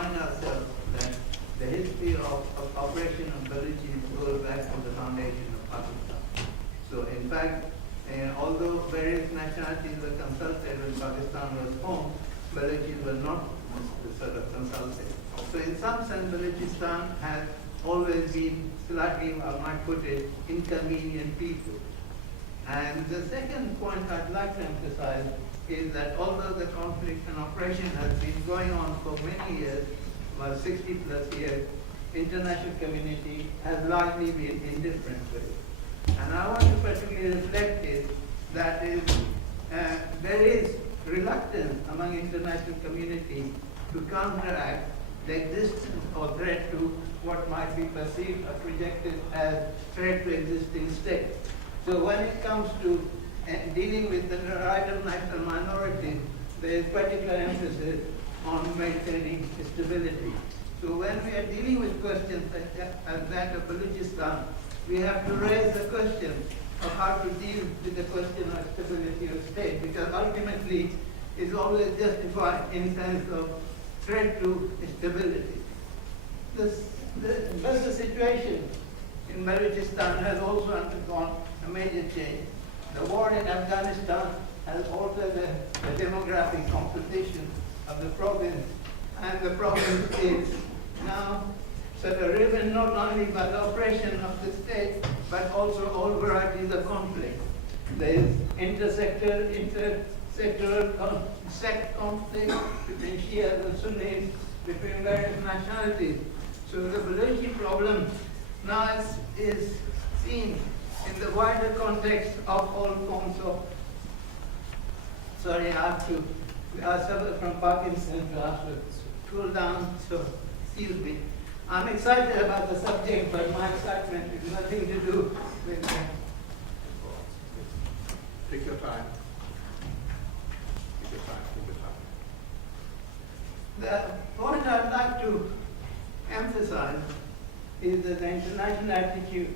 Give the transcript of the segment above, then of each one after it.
Find ourselves that the history of Operation Baluchistan goes back to the foundation of Pakistan. So in fact, although various nationalities were consulted when Pakistan was formed, Baluchis were not sort of consulted. So in some sense, Balochistan has always been slightly, I might put it, inconvenient people. And the second point I'd like to emphasize is that although the conflict and operation has been going on for many years, about 60 plus years, international community has largely been indifferent to it. And I want to particularly reflect is that there is reluctance among international community to counteract the existence or threat to what might be perceived or projected as threat to existing states. So when it comes to dealing with the right of national minorities, there is particular emphasis on maintaining stability. So when we are dealing with questions as that of Balochistan, we have to raise the question of how to deal with the question of stability of state, because ultimately it's always justified in sense of threat to stability. The situation in Balochistan has also undergone a major change. The war in Afghanistan has altered the demographic composition of the province, and the province is now sort of driven not only by the oppression of the state, but also all varieties of conflict. There is intersectoral sect conflict between Shias and Sunnis, between various nationalities. So the Baluchi problem now is seen in the wider context of all forms of, sorry, I suffer from Parkinson, so I have to cool down, so excuse me. I'm excited about the subject, but my excitement has nothing to do with Take your time. Take your time. Take your time. The point I'd like to emphasize is that the international attitude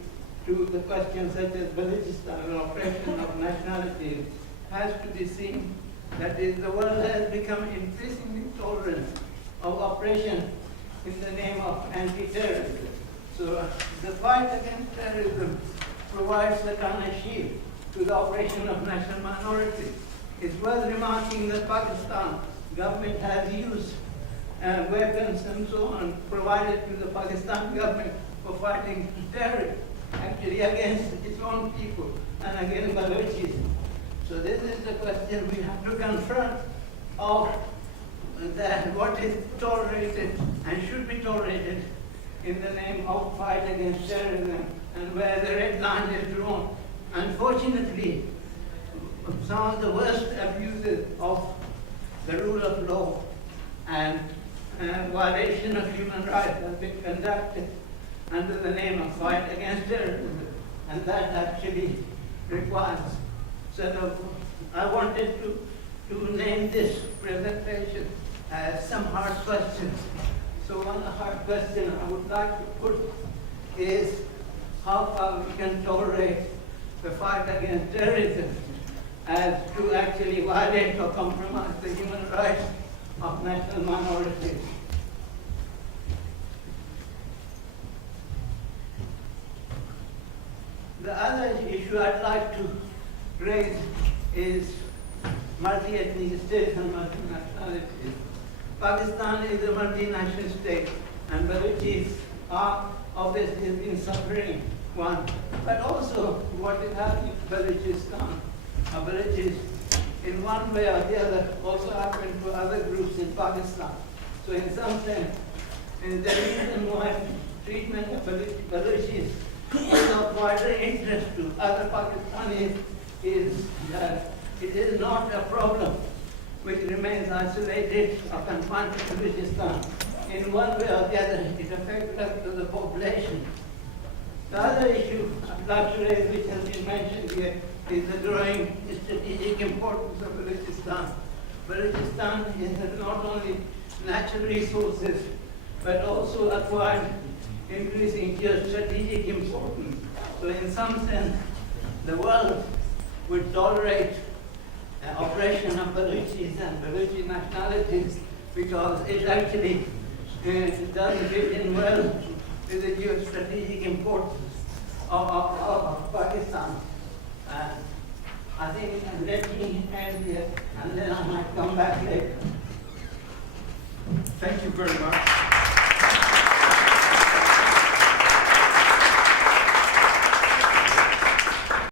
to the questions such as Balochistan or oppression of nationalities has to be seen. That is, the world has become increasingly tolerant of oppression in the name of anti-terrorism. So the fight against terrorism provides the kind of shield to the operation of national minorities. It's worth remarking that Pakistan government has used weapons and so on provided to the Pakistan government for fighting terror, actually against its own people and against Balochis. So this is the question we have to confront of that what is tolerated and should be tolerated in the name of fight against terrorism, and where the red line is drawn. Unfortunately, some of the worst abuses of the rule of law and violation of human rights have been conducted under the name of fight against terrorism, and that actually requires sort of, I wanted to name this presentation as some hard questions. So one hard question I would like to put is how far we can tolerate the fight against terrorism as to actually violate or compromise the human rights of national minorities. The other issue I'd like to raise is multi-ethnic states and multinationalities. Pakistan is a multinational state, and Baluchis are obviously been suffering one. But also, what is happening to Balochistan, Baluchis, in one way or the other, also happened to other groups in Pakistan. So in some sense, the reason why treatment of Baluchis is of wider interest to other Pakistanis is that it is not a problem which remains isolated or confined to Balochistan. In one way or the other, it affects us to the population. The other issue I'd like to raise, which has been mentioned here, is the growing strategic importance of Balochistan. Balochistan has not only natural resources, but also acquired increasing geostrategic importance. So in some sense, the world would tolerate oppression of Baluchis and Baluchi nationalities because it actually it doesn't fit in well with the geostrategic importance of Pakistan. I think let me end here, and then I might come back later. Thank you very much.